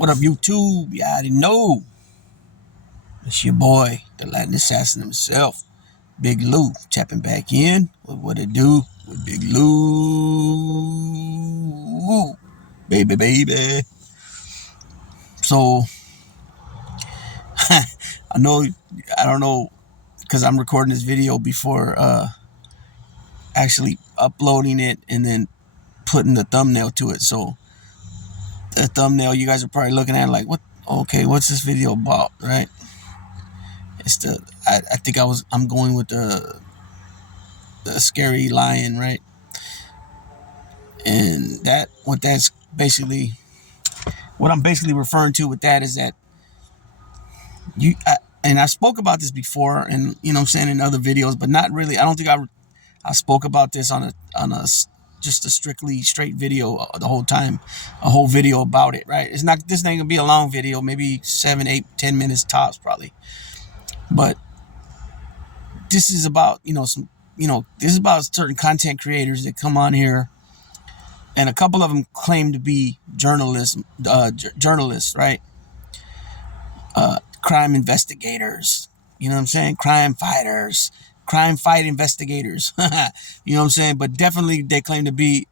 What up, YouTube? You already know. It's your boy, the Latin assassin himself, Big Lou, tapping back in with what it do with Big Lou. Baby. So, I don't know, because I'm recording this video before actually uploading it and then putting the thumbnail to it. So, the thumbnail, you guys are probably looking at like, what's this video about, right? It's I think I'm going with the scary lion, right? And what I'm basically referring to with that is that and I spoke about this before, and you know what I'm saying, in other videos, but not really. I don't think I spoke about this on a just a strictly straight video the whole time, a whole video about it, right? This ain't gonna be a long video, maybe 7, 8, 10 minutes tops probably. But this is about, this is about certain content creators that come on here, and a couple of them claim to be journalists, right? Crime investigators, you know what I'm saying? Crime fighters, crime fight investigators, you know what I'm saying? But definitely they claim to be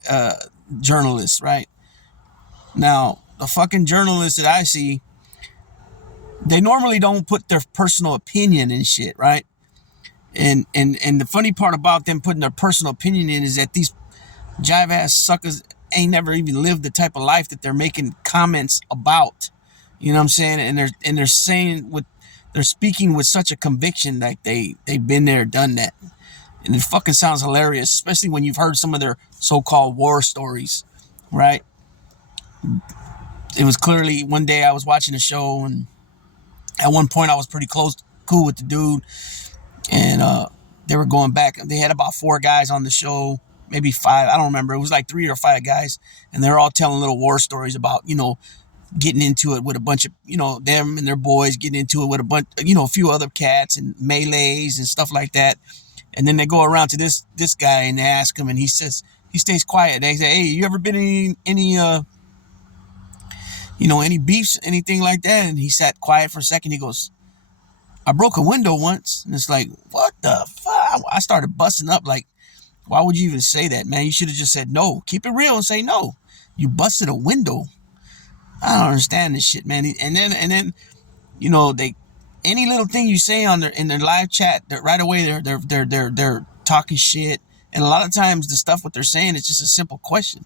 journalists, right? Now, the fucking journalists that I see, they normally don't put their personal opinion in shit, right? And the funny part about them putting their personal opinion in is that these jive ass suckers ain't never even lived the type of life that they're making comments about. You know what I'm saying? And they're saying they're speaking with such a conviction, like they've been there, done that. And it fucking sounds hilarious, especially when you've heard some of their so-called war stories, right? It was clearly one day I was watching a show, and at one point I was pretty cool with the dude. And they were going back. They had about 4 guys on the show, maybe 5. I don't remember. It was like 3 or 5 guys. And they were all telling little war stories about, getting into it with a bunch of, them and their boys getting into it with a bunch, a few other cats and melees and stuff like that. And then they go around to this guy and they ask him, and he stays quiet. They say, hey, you ever been in any beefs, anything like that? And he sat quiet for a second. He goes, I broke a window once. And it's like, what the fuck? I started busting up. Like, why would you even say that, man? You should have just said no. Keep it real and say no. You busted a window. I don't understand this shit, man. And then they, any little thing you say in their live chat, right away they're talking shit. And a lot of times the stuff what they're saying is just a simple question.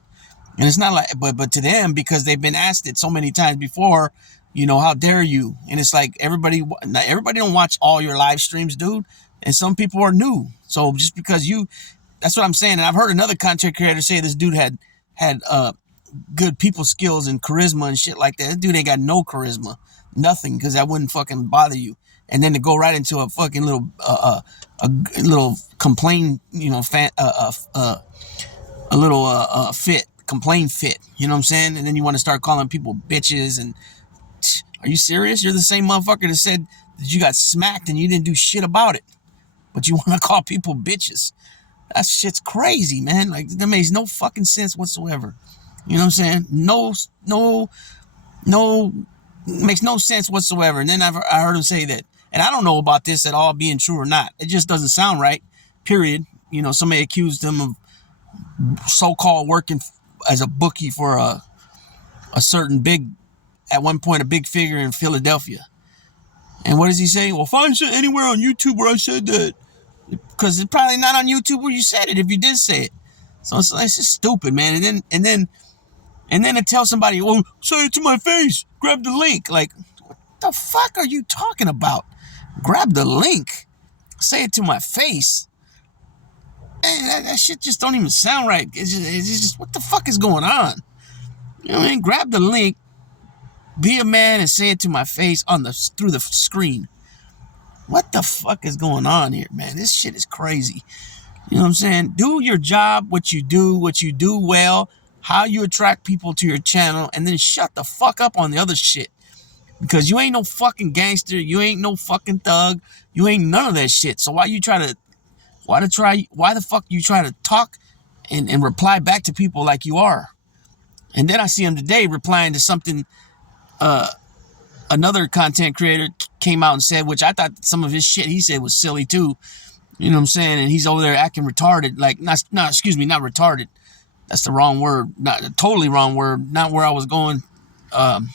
And it's not like, but to them, because they've been asked it so many times before, how dare you? And it's like everybody don't watch all your live streams, dude. And some people are new. So just because that's what I'm saying. And I've heard another content creator say this dude had good people skills and charisma and shit like that. This dude ain't got no charisma, nothing, because that wouldn't fucking bother you. And then to go right into a fucking little a little complain, a little complain fit. You know what I'm saying? And then you want to start calling people bitches. And are you serious? You're the same motherfucker that said that you got smacked and you didn't do shit about it, but you want to call people bitches. That shit's crazy, man. Like, that makes no fucking sense whatsoever. You know what I'm saying? No, makes no sense whatsoever. And then I heard him say that, and I don't know about this at all being true or not. It just doesn't sound right, period. Somebody accused him of so-called working as a bookie for a certain at one point, a big figure in Philadelphia. And what does he say? Well, find shit anywhere on YouTube where I said that. Because it's probably not on YouTube where you said it, if you did say it. So it's just stupid, man. And then to tell somebody, well, say it to my face, grab the link. Like, what the fuck are you talking about? Grab the link, say it to my face. Man, that shit just don't even sound right. It's just what the fuck is going on? You know what I mean? Grab the link, be a man, and say it to my face through the screen. What the fuck is going on here, man? This shit is crazy. You know what I'm saying? Do your job, what you do well, how you attract people to your channel, and then shut the fuck up on the other shit. Because you ain't no fucking gangster, you ain't no fucking thug, you ain't none of that shit. So why the fuck you try to talk and reply back to people like you are? And then I see him today replying to something another content creator came out and said, which I thought some of his shit he said was silly too. You know what I'm saying? And he's over there acting retarded. Like, not retarded. That's the wrong word. Not totally wrong word. Not where I was going. Trying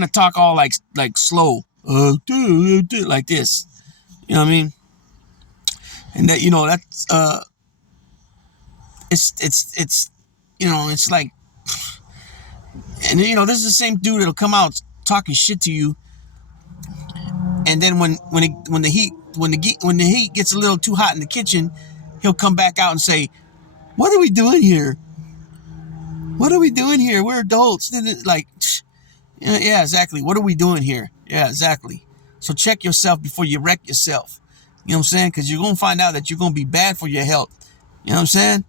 to talk all like slow. Like this. You know what I mean? And that, you know, that's, it's, you know, it's like, and you know, this is the same dude that'll come out talking shit to you. And then when the heat gets a little too hot in the kitchen, he'll come back out and say, "What are we doing here? What are we doing here? We're adults." Like, yeah, exactly. What are we doing here? Yeah, exactly. So check yourself before you wreck yourself. You know what I'm saying? Because you're going to find out that you're going to be bad for your health. You know what I'm saying?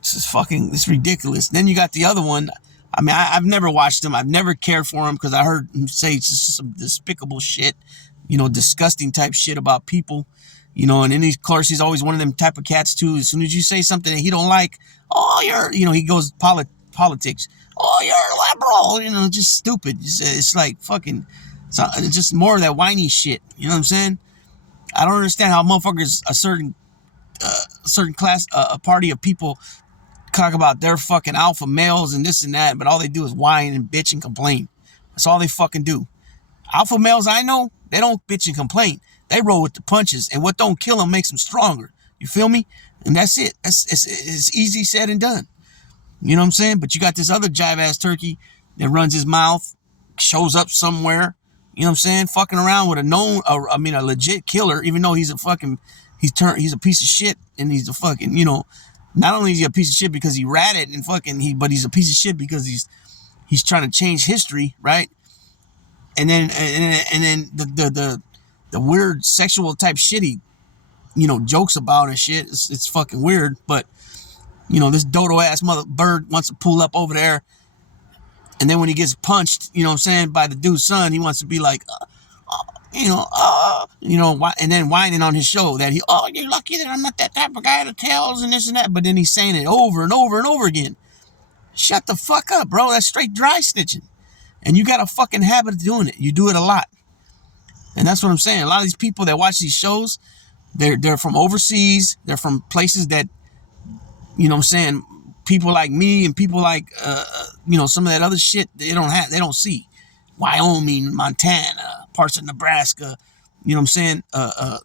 It's ridiculous. Then you got the other one. I mean, I've never watched him. I've never cared for him because I heard him say just some despicable shit, you know, disgusting type shit about people, you know, and then of course he's always one of them type of cats too. As soon as you say something that he don't like, oh, he goes politics. Oh, you're liberal, you know, just stupid. It's like fucking, it's just more of that whiny shit. You know what I'm saying? I don't understand how motherfuckers, a certain class, a party of people talk about their fucking alpha males and this and that, but all they do is whine and bitch and complain. That's all they fucking do. Alpha males I know, they don't bitch and complain. They roll with the punches, and what don't kill them makes them stronger. You feel me? And that's it. It's easy said and done. You know what I'm saying? But you got this other jive ass turkey that runs his mouth, shows up somewhere. You know what I'm saying? Fucking around with a legit killer, even though he's a piece of shit, and he's a fucking, you know, not only is he a piece of shit because he ratted and but he's a piece of shit because he's trying to change history, right? And then the weird sexual type shit he, you know, jokes about and shit. It's fucking weird, but you know, this dodo ass mother bird wants to pull up over there, and then when he gets punched, you know what I'm saying, by the dude's son, he wants to be like, and then whining on his show that you're lucky that I'm not that type of guy that tells and this and that. But then he's saying it over and over and over again. Shut the fuck up, bro. That's straight dry snitching. And you got a fucking habit of doing it. You do it a lot. And that's what I'm saying. A lot of these people that watch these shows, they're from overseas. They're from places that, you know what I'm saying, people like me and people like, some of that other shit they don't see. Wyoming, Montana, parts of Nebraska, you know what I'm saying, the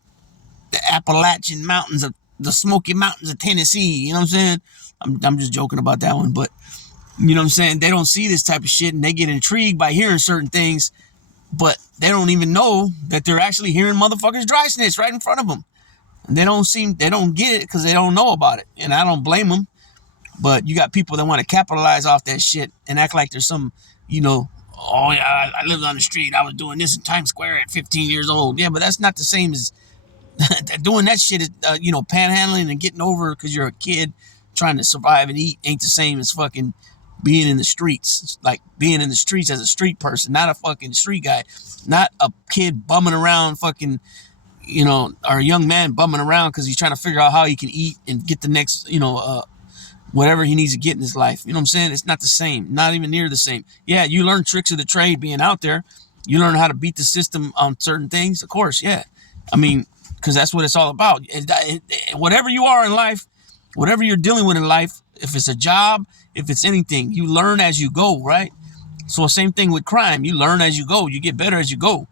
Appalachian Mountains, the Smoky Mountains of Tennessee, you know what I'm saying? I'm just joking about that one, but you know what I'm saying? They don't see this type of shit, and they get intrigued by hearing certain things, but they don't even know that they're actually hearing motherfuckers dry snitch right in front of them. And they don't get it because they don't know about it, and I don't blame them. But you got people that want to capitalize off that shit and act like there's some, you know, oh yeah, I lived on the street, I was doing this in Times Square at 15 years old. Yeah, but that's not the same as doing that shit is, panhandling and getting over because you're a kid trying to survive and eat ain't the same as fucking being in the streets. It's like being in the streets as a street person, not a fucking street guy, not a kid bumming around fucking, you know, or a young man bumming around because he's trying to figure out how he can eat and get the next, whatever he needs to get in his life. You know what I'm saying? It's not the same. Not even near the same. Yeah, you learn tricks of the trade being out there. You learn how to beat the system on certain things. Of course, yeah. I mean, because that's what it's all about. Whatever you are in life, whatever you're dealing with in life, if it's a job, if it's anything, you learn as you go, right? So same thing with crime. You learn as you go. You get better as you go.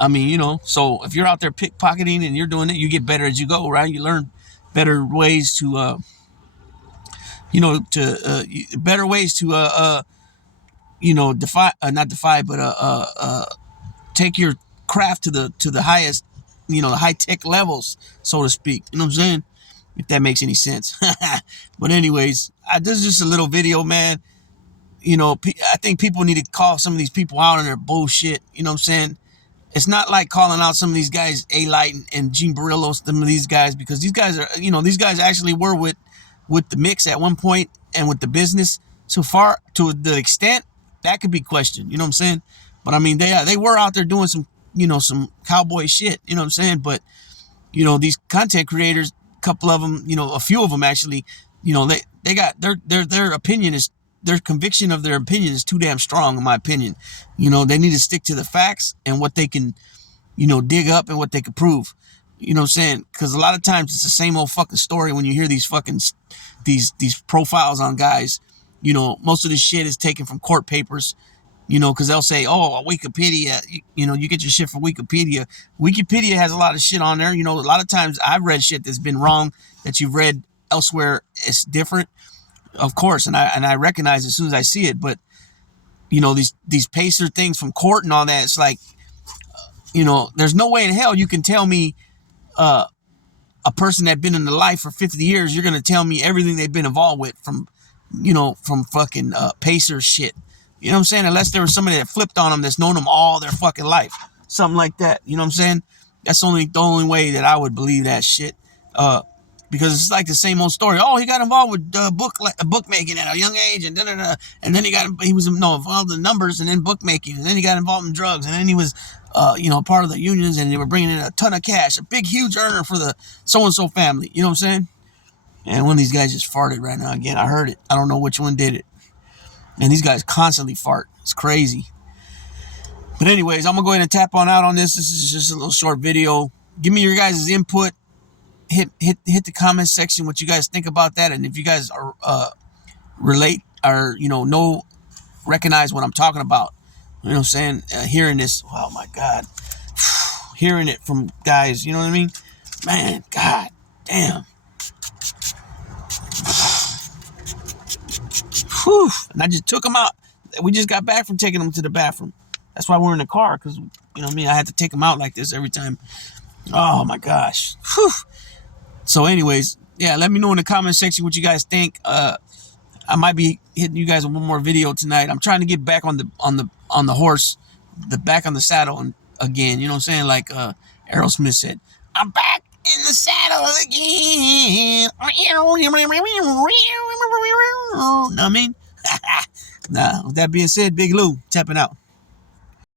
I mean, you know, so if you're out there pickpocketing and you're doing it, you get better as you go, right? You learn better ways to, take your craft to the highest, high tech levels, so to speak. You know what I'm saying? If that makes any sense. But anyways, this is just a little video, man. You know, I think people need to call some of these people out on their bullshit. You know what I'm saying? It's not like calling out some of these guys, A-Light and Gene Barillo, some of these guys, because these guys are, these guys actually were with the mix at one point and with the business. So far, to the extent, that could be questioned. You know what I'm saying? But I mean, they were out there doing some, some cowboy shit. You know what I'm saying? But, these content creators, a couple of them, a few of them actually, they got their opinion is their conviction of their opinion is too damn strong, in my opinion. You know, they need to stick to the facts and what they can, you know, dig up and what they can prove. You know what I'm saying? Because a lot of times it's the same old fucking story when you hear these fucking these profiles on guys. You know, most of this shit is taken from court papers. You know, because they'll say, oh, Wikipedia, you know, you get your shit from Wikipedia. Wikipedia has a lot of shit on there. You know, a lot of times I've read shit that's been wrong that you've read elsewhere. It's different, of course, and I recognize as soon as I see it. But, you know, these pacer things from court and all that, it's like, you know, there's no way in hell you can tell me a person that's been in the life for 50 years, you're going to tell me everything they've been involved with from, you know, from fucking pacer shit. You know what I'm saying? Unless there was somebody that flipped on them that's known them all their fucking life. Something like that. You know what I'm saying? That's the only way that I would believe that shit. Because it's like the same old story. Oh, he got involved with bookmaking at a young age, and da-da-da. And then he was involved in numbers, and then bookmaking, and then he got involved in drugs, and then he was you know, part of the unions, and they were bringing in a ton of cash, a big huge earner for the so-and-so family. You know what I'm saying? And one of these guys just farted right now again. I heard it. I don't know which one did it. And these guys constantly fart. It's crazy. But anyways, I'm going to go ahead and tap on out on this. This is just a little short video. Give me your guys' input. Hit the comment section what you guys think about that. And if you guys are relate or, you know, recognize what I'm talking about. You know what I'm saying? Hearing this. Oh, my God. Hearing it from guys. You know what I mean? Man, God damn. Whew. And I just took them out. We just got back from taking them to the bathroom. That's why we're in the car, because, you know what I mean, I had to take them out like this every time. Oh, my gosh. Whew. So anyways, yeah, let me know in the comment section what you guys think. I might be hitting you guys with one more video tonight. I'm trying to get back on the horse, back on the saddle and again. You know what I'm saying? Like Aerosmith said, I'm back in the saddle again. You know what I mean? Nah, with that being said, Big Lou, tapping out.